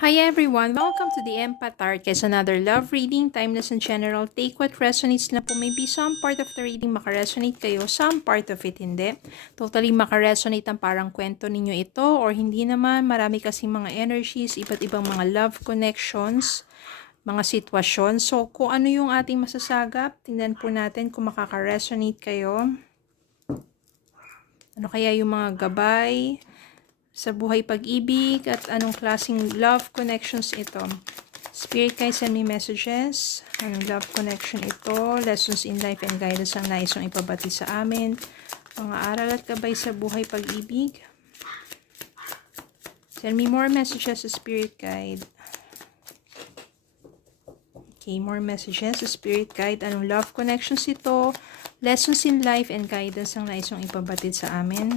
Hi everyone! Welcome to the Empath Arcades, another love reading, timeless and general. Take what resonates na po. Maybe some part of the reading makaresonate kayo, some part of it hindi. Totally makaresonate ang parang kwento ninyo ito or hindi naman. Marami kasing mga energies, iba't ibang mga love connections, mga sitwasyon. So kung ano yung ating masasagap, tingnan po natin kung makaka-resonate kayo. Ano kaya yung mga gabay sa buhay pag-ibig at anong klaseng love connections ito. Spirit guys, send me messages. Anong love connection ito? Lessons in life and guidance ang nais yung ipabati sa amin. Mga aral at gabay sa buhay pag-ibig. Send me more messages sa Spirit Guide. Okay, more messages sa Spirit Guide. Anong love connections ito? Lessons in life and guidance ang nais yung ipabatid sa amin.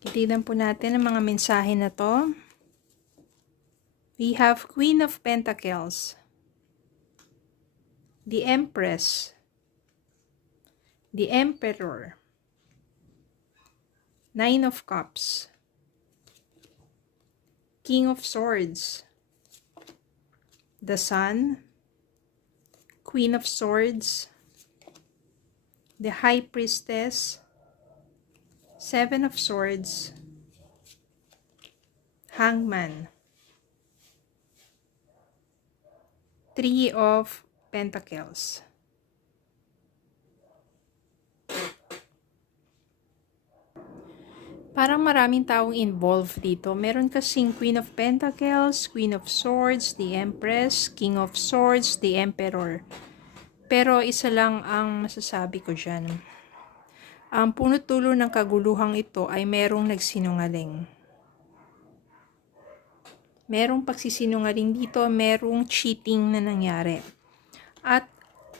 Titignan po natin ang mga mensahe na to. We have Queen of Pentacles, the Empress, the Emperor, Nine of Cups, King of Swords, the Sun, Queen of Swords, the High Priestess, Seven of Swords, Hangman, Three of Pentacles. Parang maraming taong involved dito. Meron kasing Queen of Pentacles, Queen of Swords, the Empress, King of Swords, the Emperor. Pero isa lang ang masasabi ko dyan. Ang punot-dulo ng kaguluhang ito ay merong nagsinungaling. Merong pagsisinungaling dito, merong cheating na nangyari. At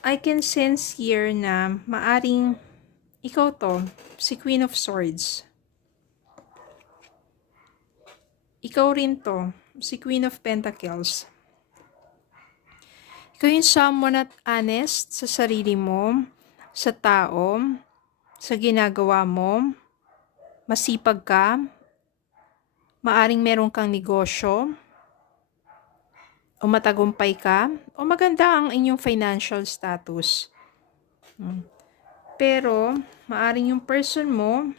I can sense here na maaring ikaw to, si Queen of Swords. Ikaw rin to, si Queen of Pentacles. Ikaw yung someone at honest sa sarili mo, sa tao, sa ginagawa mo, masipag ka, maaring meron kang negosyo, o matagumpay ka, o maganda ang inyong financial status. Pero, maaring yung person mo,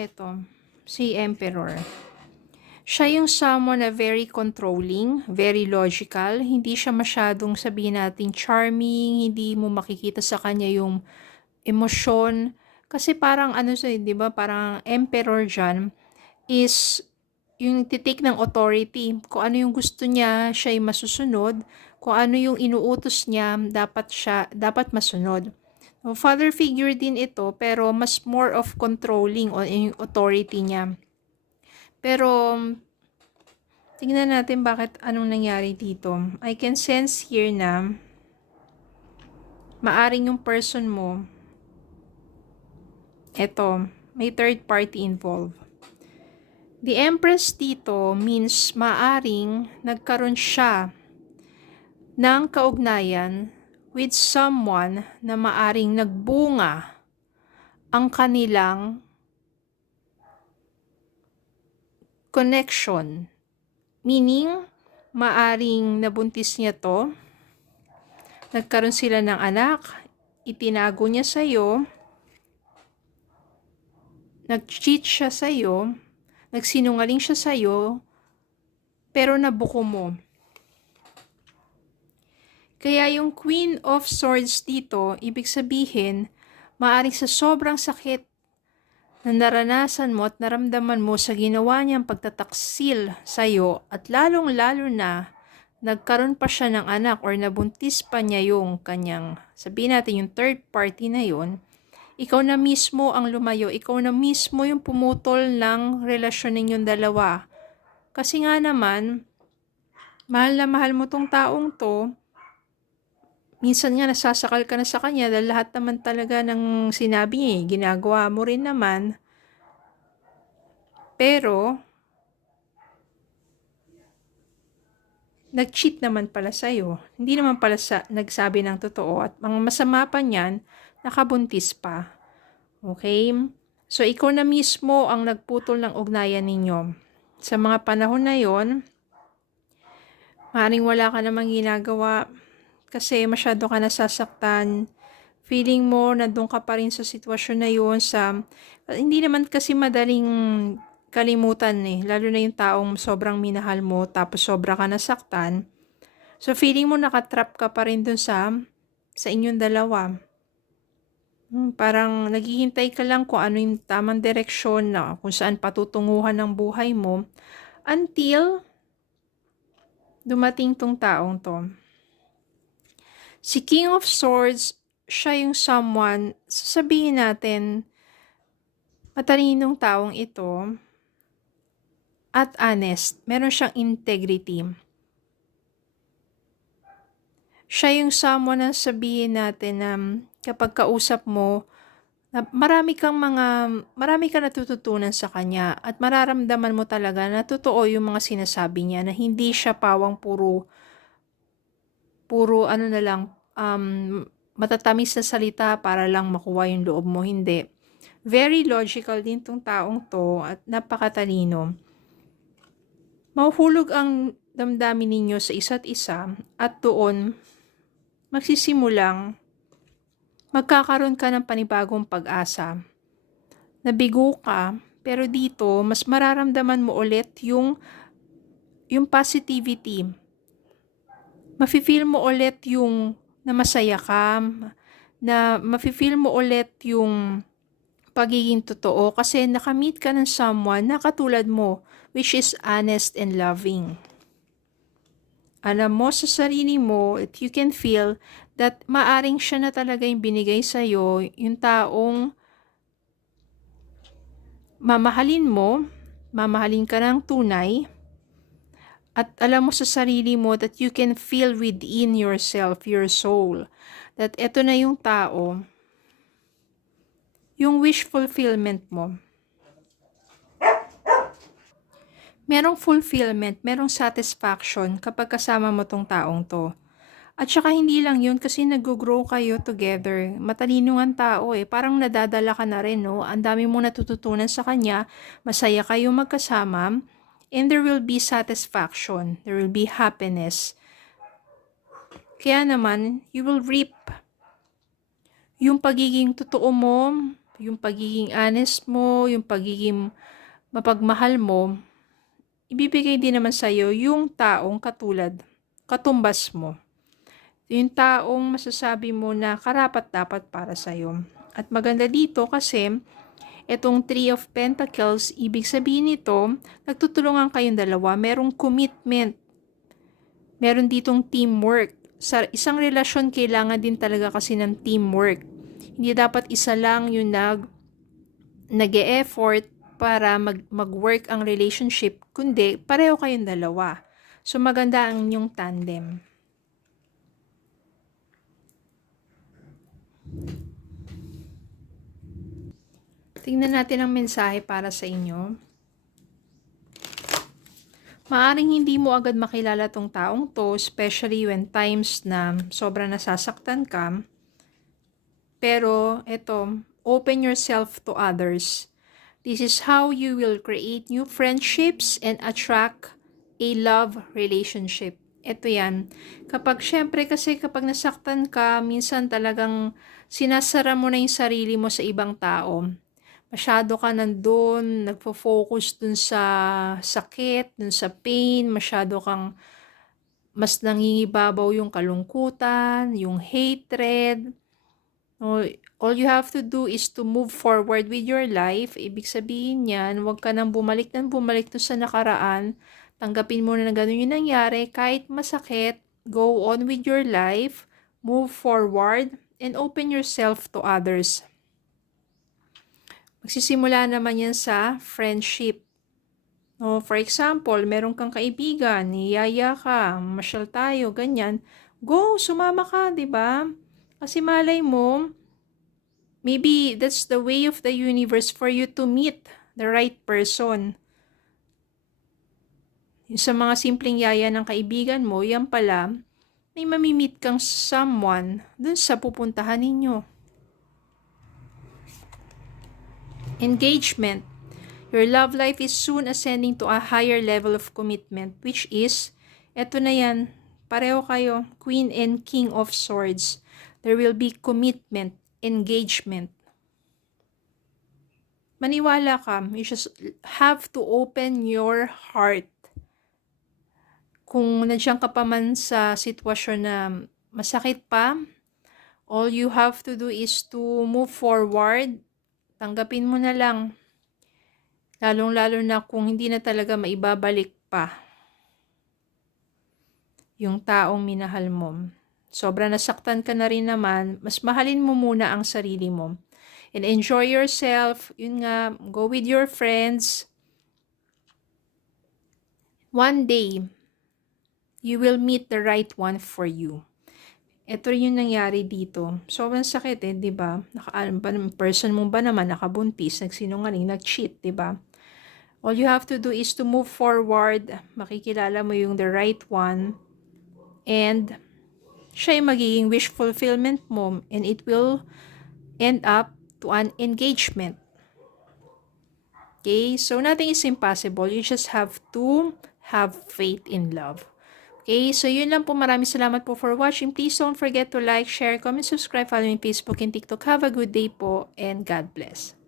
ito, si Emperor. Siya yung someone na very controlling, very logical. Hindi siya masyadong sabihin natin charming, hindi mo makikita sa kanya yung emosyon. Kasi parang ano siya, di ba? Parang emperor dyan is yung titake ng authority. Kung ano yung gusto niya, siya yung masusunod. Kung ano yung inuutos niya, dapat masunod. So, father figure din ito, pero mas more of controlling o yung authority niya. Pero, tingnan natin bakit anong nangyari dito. I can sense here na maaring yung person mo, eto, may third party involved. The Empress dito means maaring nagkaroon siya ng kaugnayan with someone na maaring nagbunga ang kanilang connection. Meaning, maaring nabuntis niya to, nagkaroon sila ng anak, itinago niya sa'yo, nag-cheat siya sa'yo, nagsinungaling siya sa'yo, pero nabuko mo. Kaya yung Queen of Swords dito, ibig sabihin, maaring sa sobrang sakit na naranasan mo at naramdaman mo sa ginawa niyang pagtataksil sa'yo at lalong-lalo na nagkaroon pa siya ng anak or nabuntis pa niya yung kanyang, sabihin natin yung third party na yun, ikaw na mismo ang lumayo, ikaw na mismo yung pumutol ng relasyon ninyong dalawa. Kasi nga naman, mahal na mahal mo tong taong to, minsan nga nasasakal ka na sa kanya dahil lahat naman talaga ng sinabi niya, ginagawa mo rin naman. Pero, nag-cheat naman pala sa'yo. Hindi naman pala nagsabi ng totoo. At ang masama pa niyan, nakabuntis pa. Okay? So, ikaw na mismo ang nagputol ng ugnayan ninyo. Sa mga panahon na yon, maaaring wala ka namang ginagawa kasi masyado ka nasasaktan. Feeling mo na doon ka pa rin sa sitwasyon na yun hindi naman kasi madaling kalimutan lalo na yung taong sobrang minahal mo tapos sobra ka nasaktan. So feeling mo nakatrap ka pa rin doon sa inyong dalawa. Parang naghihintay ka lang kung ano yung tamang direksyon na kung saan patutunguhan ng buhay mo until dumating tong taong to. Si King of Swords, siya yung someone, sasabihin natin, matalinong taong ito, at honest, meron siyang integrity. Siya yung someone na sabihin natin na kapag kausap mo, marami ka natututunan sa kanya at mararamdaman mo talaga na totoo yung mga sinasabi niya, na hindi siya pawang puro ano na lang, matatamis na salita para lang makuha yung loob mo. Hindi. Very logical din tong taong to at napakatalino. Mahuhulog ang damdamin ninyo sa isa't isa at doon magsisimulang magkakaroon ka ng panibagong pag-asa. Nabigo ka, pero dito mas mararamdaman mo ulit yung positivity. Mafe-feel mo ulit yung na masaya ka, na mafe-feel mo ulit yung pagiging totoo kasi nakamit ka ng someone na katulad mo, which is honest and loving. Alam mo sa sarili mo, if you can feel that maaring siya na talaga yung binigay sa'yo, yung taong mamahalin ka ng tunay, at alam mo sa sarili mo that you can feel within yourself, your soul, that eto na yung tao, yung wish fulfillment mo. Merong fulfillment, merong satisfaction kapag kasama mo tong taong to. At saka hindi lang yun kasi nag-grow kayo together. Matalino ang tao parang nadadala ka na rin, no? Ang dami mong natututunan sa kanya, masaya kayo magkasama, and there will be satisfaction, there will be happiness. Kaya naman, you will reap yung pagiging totoo mo, yung pagiging honest mo, yung pagiging mapagmahal mo, ibibigay din naman sa'yo yung taong katumbas mo. Yung taong masasabi mo na karapat-dapat para sa'yo. At maganda dito kasi, itong Three of Pentacles, ibig sabihin nito, nagtutulungan kayong dalawa, merong commitment, meron ditong teamwork. Sa isang relasyon, kailangan din talaga kasi ng teamwork. Hindi dapat isa lang yung nag-e-effort para mag-work ang relationship, kundi pareho kayong dalawa. So maganda ang inyong tandem. Tingnan natin ang mensahe para sa inyo. Maaring hindi mo agad makilala tong taong to, especially when times na sobrang nasasaktan ka. Pero eto, open yourself to others. This is how you will create new friendships and attract a love relationship. Ito yan. Syempre kasi kapag nasaktan ka, minsan talagang sinasara mo na yung sarili mo sa ibang tao. Masyado ka nandun, nagfo-focus dun sa sakit, dun sa pain, masyado kang mas nangingibabaw yung kalungkutan, yung hatred. All you have to do is to move forward with your life. Ibig sabihin yan, huwag ka nang bumalik to sa nakaraan. Tanggapin mo na gano'n yung nangyari. Kahit masakit, go on with your life, move forward, and open yourself to others. Magsisimula naman yan sa friendship. For example, meron kang kaibigan, niyaya ka, masyal tayo, ganyan. Go, sumama ka, diba? Kasi malay mo, maybe that's the way of the universe for you to meet the right person. Yung sa mga simpleng yaya ng kaibigan mo, yan pala, may mamimit kang someone dun sa pupuntahan ninyo. Engagement. Your love life is soon ascending to a higher level of commitment, which is, eto na yan, pareho kayo, Queen and King of Swords. There will be commitment, engagement. Maniwala ka, you just have to open your heart. Kung nandiyan ka pa man sa sitwasyon na masakit pa, all you have to do is to move forward. Tanggapin mo na lang. Lalong-lalo na kung hindi na talaga maibabalik pa yung taong minahal mo. Sobra nasaktan ka na rin naman, mas mahalin mo muna ang sarili mo. And enjoy yourself. Yun nga, go with your friends. One day, you will meet the right one for you. Ito rin yung nangyari dito. Sobrang sakit di ba? Person mo ba naman nakabuntis, nagsinungaling, nag-cheat, di ba? All you have to do is to move forward. Makikilala mo yung the right one. And siya yung magiging wish fulfillment mo. And it will end up to an engagement. Okay? So, nothing is impossible. You just have to have faith in love. Okay? So, yun lang po. Maraming salamat po for watching. Please don't forget to like, share, comment, subscribe, follow me on Facebook and TikTok. Have a good day po and God bless.